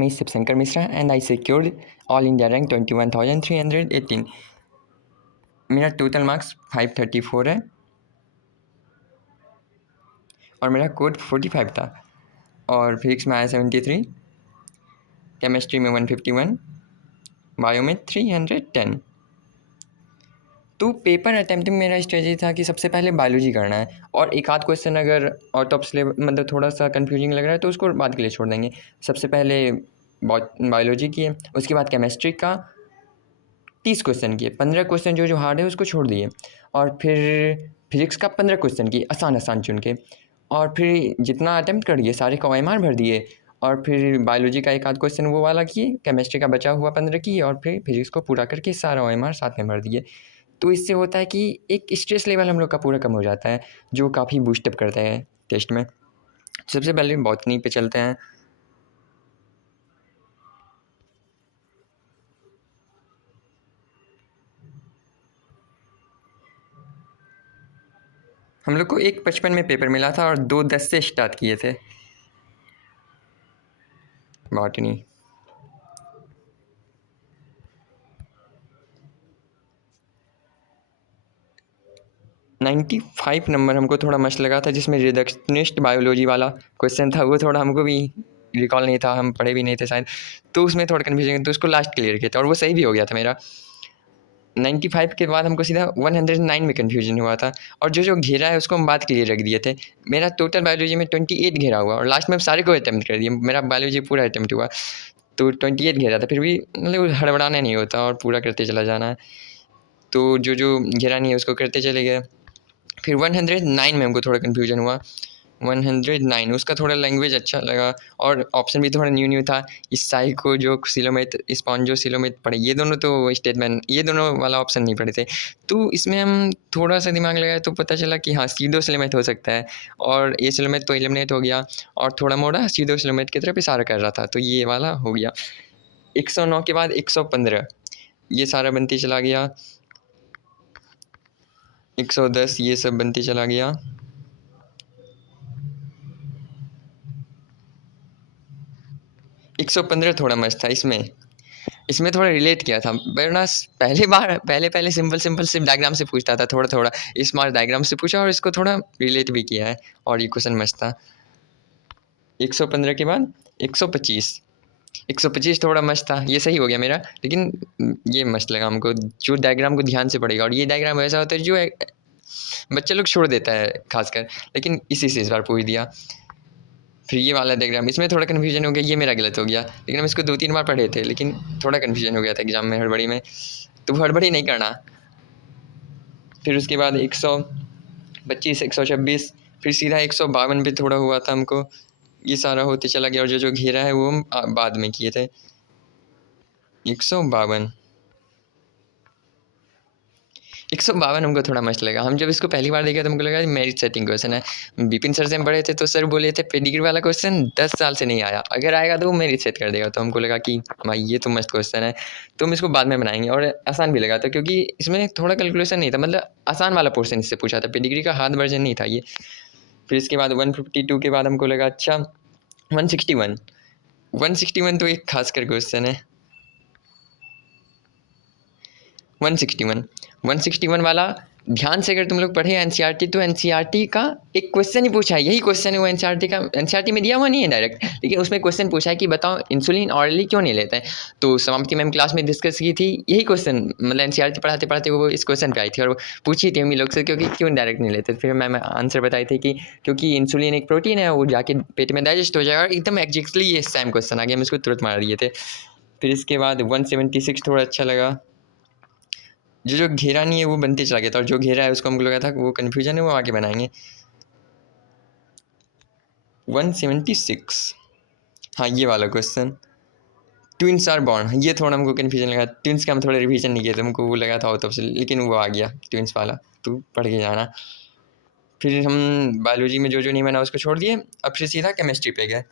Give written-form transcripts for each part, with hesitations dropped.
me is Shivsankar Mishra and I secured All India rank 21,318. मेरा total marks 534 है और मेरा कोड 45 था और फिजिक्स में आया 73, केमिस्ट्री में 151, बायो में 310। तो पेपर अटैम्प्ट में मेरा स्ट्रेटजी था कि सबसे पहले बायोलॉजी करना है और एक आध क्वेश्चन अगर आउट ऑफ सिलेबस मतलब थोड़ा सा कंफ्यूजिंग लग रहा है तो उसको बाद के लिए छोड़ देंगे। सबसे पहले बायोलॉजी किए, उसके बाद केमिस्ट्री का 30 क्वेश्चन किए, 15 क्वेश्चन जो हार्ड है उसको छोड़ दिए और फिर फिजिक्स का 15 क्वेश्चन किए आसान चुन के और फिर जितना अटैम्प्ट कर दिए सारे का OMR भर दिए और फिर बायोलॉजी का एक आध क्वेश्चन वो वाला किए, केमिस्ट्री का बचा हुआ 15 किए और फिर फिजिक्स को पूरा करके सारा OMR साथ में भर दिए। तो इससे होता है कि एक स्ट्रेस लेवल हम लोग का पूरा कम हो जाता है जो काफ़ी बूस्टअप करता है टेस्ट में। सबसे पहले बॉटनी पे चलते हैं। हम लोग को 1:55 में पेपर मिला था और 2:10 से स्टार्ट किए थे बॉटनी। $95 नंबर हमको थोड़ा मस्त लगा था, जिसमें रिडक्शनिस्ट बायोलॉजी वाला क्वेश्चन था वो थोड़ा हमको भी रिकॉल नहीं था, हम पढ़े भी नहीं थे शायद, तो उसमें थोड़ा कन्फ्यूजन, तो उसको लास्ट क्लियर किया था और वो सही भी हो गया था मेरा। 95 के बाद हमको सीधा 109 में कन्फ्यूजन हुआ था और जो घेरा है उसको हम बाद के लिए रख दिए थे। मेरा टोटल बायोलॉजी में 28 घेरा हुआ और लास्ट में सारे को अटैम्प्ट कर दिए, मेरा बायोलॉजी पूरा अटैम्प्ट हुआ तो 28 घेरा था। फिर भी मतलब हड़बड़ाना नहीं होता और पूरा करते चला जाना है, तो जो घेरा नहीं है उसको करते चले गए। फिर 109 में हमको थोड़ा कन्फ्यूजन हुआ, 109 उसका थोड़ा लैंग्वेज अच्छा लगा और ऑप्शन भी थोड़ा न्यू था। इस साइको जो सिलोमेट स्पॉन्जो सिलोमेट पढ़े, ये दोनों तो स्टेटमेंट, ये दोनों वाला ऑप्शन नहीं पढ़े थे, तो इसमें हम थोड़ा सा दिमाग लगाया तो पता चला कि हाँ सीधो सिलोमेट हो सकता है और ये सिलोमेट तो एलिमिनेट हो गया और थोड़ा मोड़ा सीधो सिलोमेट की तरफ इशारा कर रहा था, तो ये वाला हो गया। 109 के बाद 115 ये सारा बनती चला गया, 110 ये सब बनती चला गया, 115 थोड़ा मस्त था। इसमें थोड़ा रिलेट किया था, वरना पहले सिंपल सिर्फ डायग्राम से पूछता था, थोड़ा इस बार डायग्राम से पूछा और इसको थोड़ा रिलेट भी किया है और ये क्वेश्चन मस्त था। 115 के बाद 125 थोड़ा मस्त था, ये सही हो गया मेरा, लेकिन ये मस्त लगा हमको, जो डायग्राम को ध्यान से पढ़ेगा और ये डायग्राम ऐसा होता है जो बच्चे लोग छोड़ देता है खासकर, लेकिन इसी से इस बार पूछ दिया। फिर ये वाला डायग्राम, इसमें थोड़ा कन्फ्यूजन हो गया, ये मेरा गलत हो गया, लेकिन हम इसको 2-3 बार पढ़े थे, लेकिन थोड़ा कन्फ्यूजन हो गया था एग्जाम में हड़बड़ी में, तो हड़बड़ी नहीं करना। फिर उसके बाद 125 126 फिर सीधा 152 पे थोड़ा हुआ था हमको, ये सारा होते चला गया और जो घेरा है वो हम बाद में किए थे। 152 हमको थोड़ा मस्त लगा। हम जब इसको पहली बार देखे तो हमको लगा मेरिट सेटिंग क्वेश्चन है। विपिन सर से हम पढ़े थे तो सर बोले थे पेडिग्री वाला क्वेश्चन 10 साल से नहीं आया, अगर आएगा तो वो मेरिट सेट कर देगा, तो हमको लगा कि भाई ये तो मस्त क्वेश्चन है, तो हम इसको बाद में बनाएंगे। और आसान भी लगा था क्योंकि इसमें थोड़ा कैलकुलेशन नहीं था, मतलब आसान वाला पोर्शन इससे पूछा था, पेडिग्री का हार्ड वर्जन नहीं था ये। फिर इसके बाद 152 के बाद हमको लगा अच्छा 161 तो एक खास कर क्वेश्चन है। 161 वाला ध्यान से अगर तुम लोग पढ़े एनसीईआरटी तो एनसीईआरटी का एक क्वेश्चन ही पूछा है, यही क्वेश्चन है वो एनसीईआरटी का, एनसीईआरटी में दिया हुआ नहीं है डायरेक्ट, लेकिन उसमें क्वेश्चन पूछा है कि बताओ इंसुलिन ऑरली क्यों नहीं लेते हैं। तो समाप्ति मैम क्लास में डिस्कस की थी यही क्वेश्चन, मतलब एनसीईआरटी पढ़ाते पढ़ाते वो इस क्वेश्चन पे आई थी और वो पूछी थी हम लोग से क्योंकि क्यों डायरेक्ट नहीं लेते। फिर मैम आंसर बताई थी कि क्योंकि इंसुलिन एक प्रोटीन है, वो जाके पेट में डाइजेस्ट हो जाएगा, और एकदम एग्जैक्टली ये सेम क्वेश्चन आ गया, हम इसको तुरंत मार दिए थे। फिर इसके बाद 176 थोड़ा अच्छा लगा, जो घेरा नहीं है वो बनते चला गया था और जो घेरा है उसको हमको लगा था वो कन्फ्यूजन है, वो आगे बनाएंगे। 176 हाँ ये वाला क्वेश्चन, ट्विंस आर बॉर्न, ये थोड़ा हमको कन्फ्यूजन लगा, ट्विंस का हम थोड़ा रिवीजन नहीं किया था, हमको वो लगा था आउट ऑफ से, लेकिन वो आ गया ट्विंस वाला, तो पढ़ के जाना। फिर हम बायोलॉजी में जो नहीं बना उसको छोड़ दिए, अब फिर सीधा केमिस्ट्री पे गए।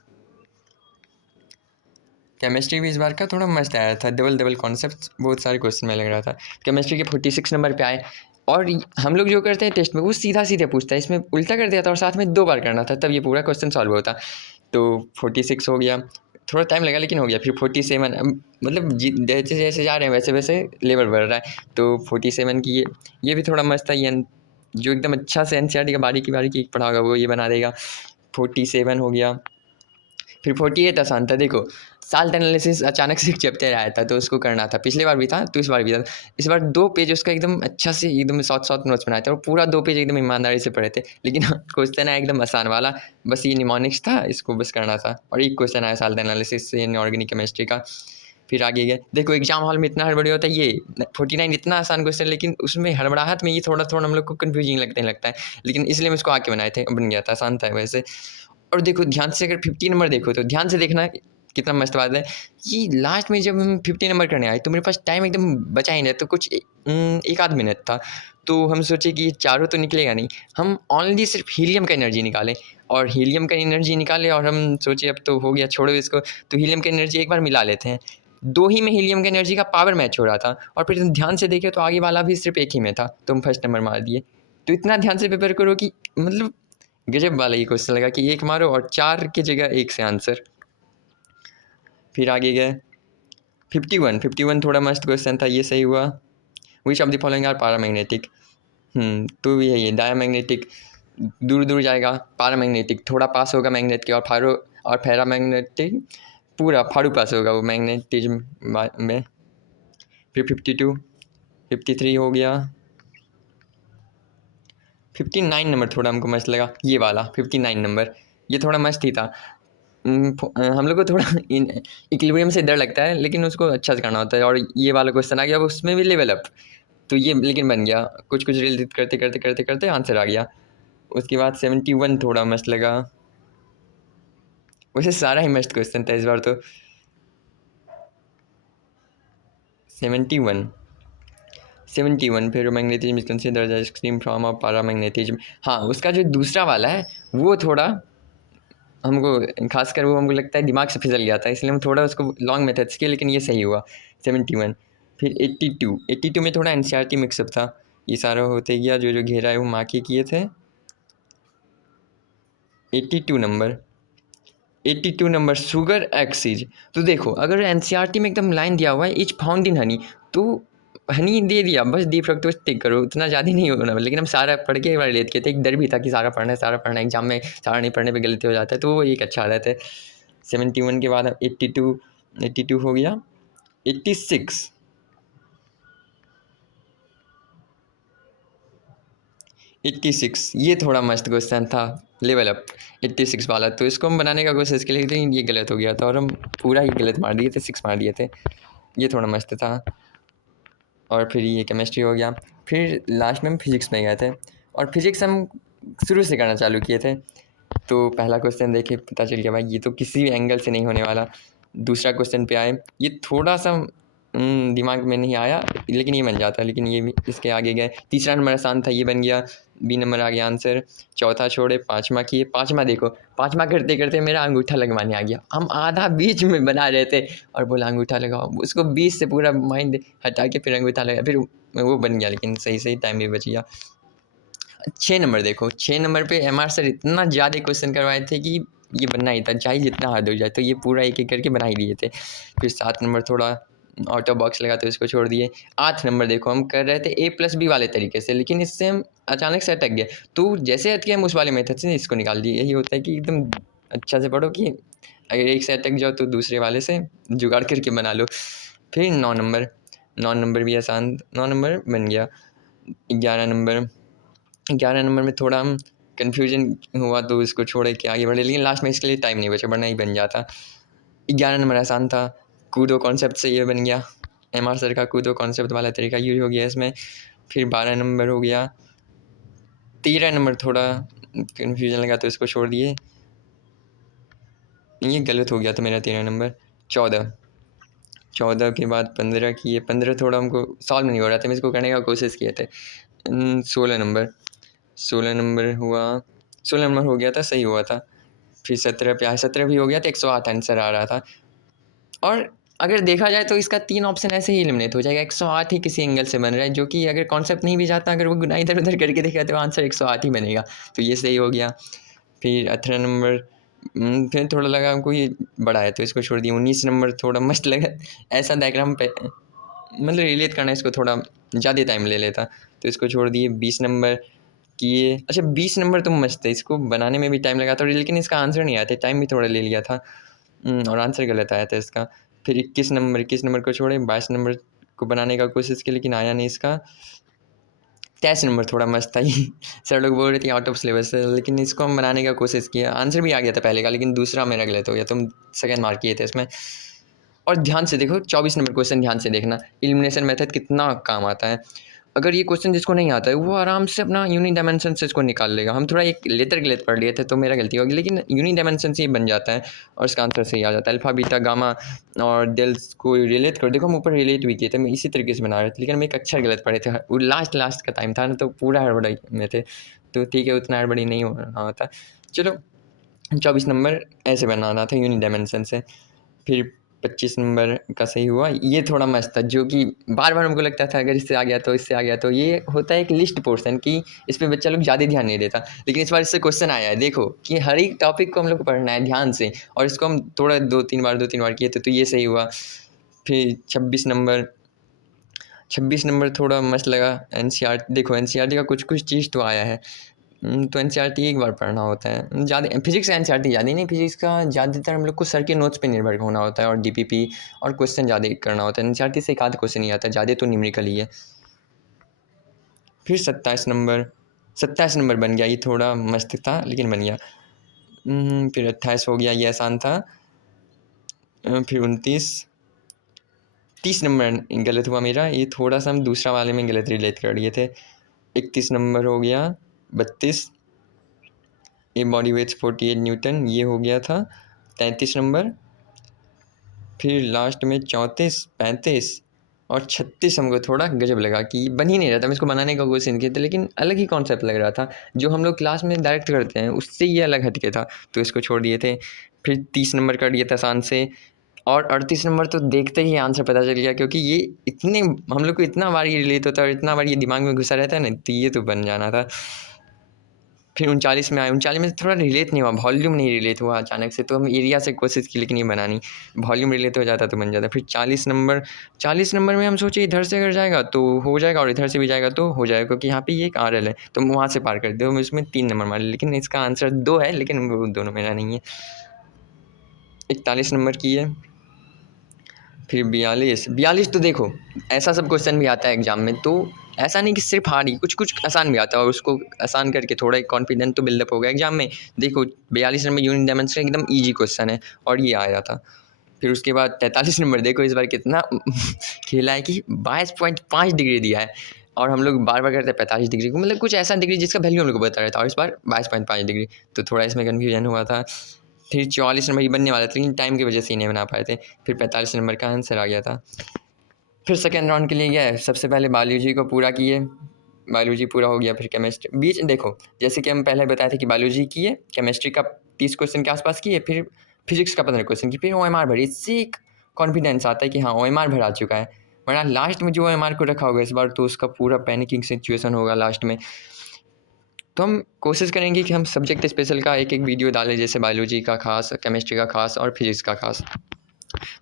केमिस्ट्री भी इस बार का थोड़ा मस्त आया था, डबल कॉन्सेप्ट, बहुत सारे क्वेश्चन में लग रहा था। केमिस्ट्री के 46 नंबर पे आए और हम लोग जो करते हैं टेस्ट में वो सीधे पूछता है, इसमें उल्टा कर दिया था और साथ में 2 बार करना था, तब ये पूरा क्वेश्चन सॉल्व होता, तो 46 हो गया। थोड़ा टाइम लगा लेकिन हो गया। फिर 47 मतलब जैसे जैसे जा रहे हैं वैसे वैसे लेवल बढ़ रहा है। तो 47 की ये भी थोड़ा मस्त था। ये जो एकदम अच्छा से एनसीईआरटी का बारीकी बारीकी पढ़ा होगा वो ये बना देगा। 47 हो गया। फिर 48 आसान था। देखो साल्ट एनालिसिस अचानक से एक चैप्टर आया था तो उसको करना था। पिछली बार भी था तो इस बार भी था। इस बार 2 पेज उसका एकदम अच्छा से एकदम शॉर्ट नोट्स बनाए थे और पूरा 2 पेज एकदम ईमानदारी से पढ़े थे। लेकिन क्वेश्चन आया एकदम आसान वाला, बस ये निमोनिक्स था, इसको बस करना था। और एक क्वेश्चन आया साल्ट एनालिसिस से इनऑर्गेनिक केमिस्ट्री का। फिर आगे गए। देखो एग्जाम हॉल में इतना हड़बड़ी होता है। ये 49 इतना आसान क्वेश्चन, लेकिन उसमें हड़बड़ाहट में ये थोड़ा थोड़ा हम लोग को कन्फ्यूजिंग लगता है। लेकिन इसलिए हम इसको आके बनाए थे, बन गया था, आसान था वैसे। और देखो ध्यान से, अगर 50 नंबर देखो तो ध्यान से देखना कितना मस्त बात है कि लास्ट में जब हम 50 नंबर करने आए तो मेरे पास टाइम एकदम बचा ही नहीं, तो कुछ एक आध मिनट था। तो हम सोचे कि चारों तो निकलेगा नहीं, हम ओनली सिर्फ हीलियम का एनर्जी निकालें। और हीलियम का एनर्जी निकाले और हम सोचे अब तो हो गया, छोड़ो इसको। तो हीलियम का एनर्जी एक बार मिला लेते हैं। 2 ही में हीलियम का एनर्जी का पावर मैच हो रहा था। और फिर ध्यान से देखे तो आगे वाला भी सिर्फ एक ही में था, तो हम फर्स्ट नंबर मार दिए। तो इतना ध्यान से पेपर करो कि मतलब गजब वाला ये क्वेश्चन लगा कि 1 मारो और 4 की जगह 1 से आंसर। फिर आगे गए। 51 थोड़ा मस्त क्वेश्चन था, ये सही हुआ। Which of the following are paramagnetic. तो भी है ये डायमैग्नेटिक, दूर दूर जाएगा। पैरामैग्नेटिक थोड़ा पास होगा मैग्नेट के, और पैरामैग्नेटिक पूरा फाड़ू पास होगा वो मैग्नेटिज्म में। फिर 52 53 हो गया। 59 नंबर थोड़ा हमको मस्त लगा, ये वाला 59 नंबर, ये थोड़ा मस्त ही था। हम लोग को थोड़ा इक्विलिब्रियम से डर लगता है, लेकिन उसको अच्छा से करना होता है। और ये वाला क्वेश्चन आ गया, उसमें भी लेवल अप, तो ये लेकिन बन गया। कुछ कुछ रिलेट करते करते करते करते आंसर आ गया। उसके बाद 71 थोड़ा मस्त लगा। वैसे सारा ही मस्त क्वेश्चन था इस बार तो। 71 ferromagnetism is considered as extreme form of paramagnetism. हाँ, उसका जो दूसरा वाला है वो थोड़ा हमको, खासकर वो हमको लगता है दिमाग से फिसल गया था, इसलिए हम थोड़ा उसको लॉन्ग मेथड्स किए, लेकिन ये सही हुआ। 71। फिर 82 में थोड़ा एनसीईआरटी मिक्सअप था। ये सारा होते गया, जो जो घेरा है वो मार्के किए थे। 82 नंबर शुगर एक्सीज। तो देखो अगर एनसीईआरटी में एकदम लाइन दिया हुआ है इज फाउंड इन हनी, तो हनी दे दिया, बस डी फ्रक्टोज टिक करो, उतना ज़्यादा नहीं होना। लेकिन हम सारा पढ़ के एक बार लेट के थे, एक डर भी था कि सारा पढ़ना एग्जाम में सारा नहीं पढ़ने पे गलती हो जाता है, तो वो एक अच्छा आदत है। 71 के बाद 82 हो गया। 86 ये थोड़ा मस्त क्वेश्चन था, लेवल अप 86 वाला। तो इसको हम बनाने का कोशिश के लिए, लेकिन ये गलत हो गया था और हम पूरा ही गलत मार दिए थे, 6 मार दिए थे। ये थोड़ा मस्त था। और फिर ये केमिस्ट्री हो गया। फिर लास्ट में हम फिज़िक्स में गए थे, और फिज़िक्स हम शुरू से करना चालू किए थे। तो पहला क्वेश्चन देखे पता चल गया भाई ये तो किसी भी एंगल से नहीं होने वाला। दूसरा क्वेश्चन पे आए, ये थोड़ा सा दिमाग में नहीं आया, लेकिन ये बन जाता, लेकिन ये भी इसके आगे गए। तीसरा नंबर आसान था, ये बन गया। बी नंबर आ गया आंसर। चौथा छोड़े, पाँचवा किए। पाँचवा देखो, पाँचवा करते करते मेरा अंगूठा लगवाने आ गया। हम आधा बीच में बना रहे थे और बोला अंगूठा लगाओ, उसको बीच से पूरा माइंड हटा के फिर अंगूठा लगा, फिर वो बन गया, लेकिन सही सही टाइम भी बच गया। 6 नंबर देखो, 6 नंबर पे एमआर सर इतना ज़्यादा क्वेश्चन करवाए थे कि ये बनना ही था, चाहे जितना हार्ड हो जाए, तो ये पूरा एक एक करके बना ही दिए थे। फिर 7 नंबर थोड़ा आउट ऑफ बॉक्स लगा तो इसको छोड़ दिए। 8 नंबर देखो, हम कर रहे थे A+B वाले तरीके से, लेकिन इससे हम अचानक से अटक गए। तो जैसे अटके हम उस वाले मेथड से इसको निकाल दिए। यही होता है कि एकदम अच्छा से पढ़ो कि अगर एक से अटक जाओ तो दूसरे वाले से जुगाड़ करके बना लो। फिर 9 नंबर भी आसान, 9 नंबर बन गया। 11 नंबर में थोड़ा हम कन्फ्यूजन हुआ तो इसको छोड़ के आगे बढ़े, लेकिन लास्ट में इसके लिए टाइम नहीं बचा, वरना ही बन जाता। 11 नंबर आसान था, कूदो कॉन्सेप्ट से ये बन गया। एमआर सर का कूदो कॉन्सेप्ट वाला तरीका यूज हो गया इसमें। फिर 12 नंबर हो गया। 13 नंबर थोड़ा कन्फ्यूजन लगा तो इसको छोड़ दिए, ये गलत हो गया था मेरा 13 नंबर। 14 के बाद 15 किए। 15 थोड़ा हमको सॉल्व नहीं हो रहा था, मैं इसको करने का कोशिश किए थे। 16 नंबर हुआ। 16 नंबर हो गया था, सही हुआ था। फिर 17 पे आया, 17 भी हो गया था। 108 आंसर आ रहा था। और अगर देखा जाए तो इसका 3 ऑप्शन ऐसे ही एलिमिनेट हो जाएगा। 108 ही किसी एंगल से बन रहा है, जो कि अगर कॉन्सेप्ट नहीं भी जाता, अगर वो गुना इधर उधर करके देखा तो आंसर 108 ही बनेगा। तो ये सही हो गया। फिर 18 नंबर फिर थोड़ा लगा हमको ये बड़ा है तो इसको छोड़ दिया। 19 नंबर थोड़ा मस्त लगा, ऐसा डायग्राम पे मतलब रिलेट करना इसको थोड़ा ज़्यादा टाइम ले लेता, तो इसको छोड़ दिए। 20 नंबर किए। अच्छा 20 नंबर तो मस्त है, इसको बनाने में भी टाइम लगा था, लेकिन इसका आंसर नहीं आया था, टाइम भी थोड़ा ले लिया था। और आंसर गलत आया था इसका। फिर 21 नंबर को छोड़े, 22 नंबर को बनाने का कोशिश की लेकिन आया नहीं इसका। 23 नंबर थोड़ा मस्त था ये सर लोग बोल रहे थे आउट ऑफ सिलेबस है, लेकिन इसको हम बनाने का कोशिश किया। आंसर भी आ गया था पहले का, लेकिन दूसरा मेरा गलत हो गया, तो हम सेकेंड मार्क किए थे इसमें। और ध्यान से देखो 24 नंबर क्वेश्चन, ध्यान से देखना, इल्यूमिनेशन मेथड कितना काम आता है। अगर ये क्वेश्चन जिसको नहीं आता है वो आराम से अपना यूनिट डायमेंशन से इसको निकाल लेगा। हम थोड़ा एक लेटर गलत पढ़ लिए थे तो मेरा गलती होगी, लेकिन यूनिट डायमेंशन से ही बन जाता है और इसका आंसर सही आ जाता है। अल्फा बीटा गामा और डेल्स को रिलेट कर, देखो हम ऊपर रिलेट भी किए थे, मैं इसी तरीके से बना रहे थे, लेकिन हम एक अक्षर गलत पढ़े थे। वो लास्ट का टाइम था ना, तो पूरा हड़बड़ाई में थे, तो ठीक है उतना हड़बड़ी नहीं हो रहा होता। चलो 24 नंबर ऐसे बनाना था यूनिट डायमेंशन से। फिर 25 नंबर का सही हुआ, ये थोड़ा मस्त था, जो कि बार बार हमको लगता था अगर इससे आ गया तो इससे आ गया तो। ये होता है एक लिस्ट पोर्शन की, इस पे बच्चा लोग ज़्यादा ध्यान नहीं देता, लेकिन इस बार इससे क्वेश्चन आया है। देखो कि हर एक टॉपिक को हम लोग को पढ़ना है ध्यान से, और इसको हम थोड़ा दो तीन बार किए थे, तो ये सही हुआ। फिर 26 नंबर थोड़ा मस्त लगा। NCERT, देखो NCERT का कुछ चीज़ तो आया है, तो NCERT एक बार पढ़ना होता है ज़्यादा। फिजिक्स का NCERT ज़्यादा नहीं, फिजिक्स का ज़्यादातर हम लोग को सर के नोट्स पे निर्भर होना होता है, और DPP और क्वेश्चन ज़्यादा करना होता है। NCERT से एक आध क्वेश्चन नहीं आता, ज़्यादा तो न्यूमेरिकल ही है। फिर 27 नंबर बन गया, ये थोड़ा मस्त था लेकिन बन गया। फिर 28 हो गया, ये आसान था। फिर 30 नंबर गलत हुआ मेरा, ये थोड़ा सा हम दूसरा वाले में गलत रिलेट कर लिए थे। 31 नंबर हो गया। 32, ये बॉडी वेट्स 48 न्यूटन, ये हो गया था। 33 नंबर। फिर लास्ट में 34, 35 और 36 हमको थोड़ा गजब लगा कि बन ही नहीं रहा था। मैं इसको बनाने का कोशिश नहीं किया था, लेकिन अलग ही कॉन्सेप्ट लग रहा था, जो हम लोग क्लास में डायरेक्ट करते हैं उससे ये अलग हटके था, तो इसको छोड़ दिए थे। फिर 30 नंबर कर दिया था आसान से, और 38 नंबर तो देखते ही आंसर पता चल गया, क्योंकि ये इतने हम लोग को इतना बार ये रिलेट होता है और इतना बार ये दिमाग में घुसा रहता है ना, तो ये तो बन जाना था। फिर 39 में आए, 39 में थोड़ा रिलेट नहीं हुआ, वॉल्यूम नहीं रिलेट हुआ अचानक से, तो हम एरिया से कोशिश की लेकिन ये बना नहीं। वॉल्यूम रिलेट हो जाता तो बन जाता। फिर 40 नंबर में हम सोचे इधर से अगर जाएगा तो हो जाएगा, और इधर से भी जाएगा तो हो जाएगा, क्योंकि यहाँ पे ये एक RL है तो हम वहाँ से पार कर दो। हम इसमें 3 नंबर मारे, लेकिन इसका आंसर 2 है, लेकिन वो दोनों मेरा नहीं है। 41 नंबर की है। फिर 42 तो देखो ऐसा सब क्वेश्चन भी आता है एग्जाम में, तो ऐसा नहीं कि सिर्फ हार्ड ही, कुछ आसान भी आता है, और उसको आसान करके थोड़ा एक कॉन्फिडेंस तो बिल्डअप होगा एग्जाम में। देखो 42 नंबर यूनिट डायमेंशन एकदम ईजी क्वेश्चन है, और ये आया था। फिर उसके बाद 43 नंबर देखो इस बार कितना खेला है कि 22.5 डिग्री दिया है, और हम लोग बार बार करते हैं 45 डिग्री को, मतलब कुछ ऐसा डिग्री जिसका वैल्यू हम लोग को बता रहा था, और इस बार 22.5 डिग्री, तो थोड़ा इसमें कन्फ्यूजन हुआ था। फिर 44 नंबर ही बनने वाला था, लेकिन टाइम की वजह से ही नहीं बना पाए थे। फिर 45 नंबर का आंसर आ गया था। फिर सेकेंड राउंड के लिए गया है, सबसे पहले बायोलॉजी को पूरा किए, बायोलॉजी पूरा हो गया। फिर केमिस्ट्री बीच देखो, जैसे कि हम पहले बताए थे कि बायोलॉजी किए, केमिस्ट्री का 30 क्वेश्चन के आसपास किए, फिर फिजिक्स का 15 क्वेश्चन की, फिर OMR भरी। इससे एक कॉन्फिडेंस आता है कि हाँ OMR भरा चुका है, वरना लास्ट में जो OMR को रखा होगा इस बार तो उसका पूरा पैनिकिंग सिचुएशन होगा लास्ट में। तो हम कोशिश करेंगे कि हम सब्जेक्ट स्पेशल का एक वीडियो डालें, जैसे बायोलॉजी का खास, केमिस्ट्री का खास और फिजिक्स का खास।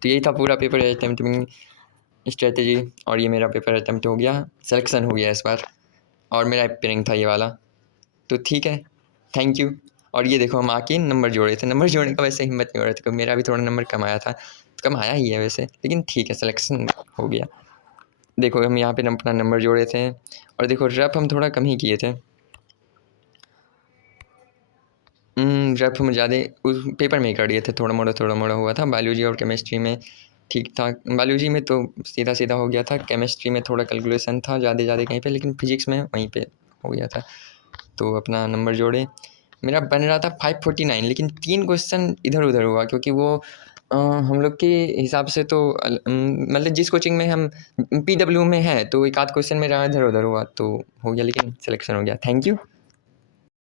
तो यही था पूरा पेपर अटेम्प्टिंग स्ट्रेटेजी, और ये मेरा पेपर अटेम्प्ट हो गया, सिलेक्शन हो गया इस बार, और मेरा अपेयरिंग था ये वाला। तो ठीक है, थैंक यू। और ये देखो हम आके नंबर जोड़े थे, नंबर जोड़ने का वैसे हिम्मत नहीं हो रहा था क्योंकि मेरा भी थोड़ा नंबर कम आया था, तो कम आया ही है वैसे, लेकिन ठीक है सिलेक्शन हो गया। देखो हम यहाँ पे अपना नंबर जोड़े थे, और देखो रफ हम थोड़ा कम ही किए थे। रफ हम ज़्यादा उस पेपर में ही कर दिए थे, थोड़ा मोड़ा हुआ था। बायोलॉजी और केमिस्ट्री में ठीक था, बायोलॉजी में तो सीधा हो गया था, केमिस्ट्री में थोड़ा कैलकुलेशन था ज़्यादा कहीं पे, लेकिन फिजिक्स में वहीं पे हो गया था। तो अपना नंबर जोड़े, मेरा बन रहा था 549, लेकिन 3 क्वेश्चन इधर उधर हुआ, क्योंकि वो हम लोग के हिसाब से तो मतलब जिस कोचिंग में हम PW में हैं तो एक आध क्वेश्चन मेरा इधर उधर हुआ तो हो गया, लेकिन सिलेक्शन हो गया। Thank you.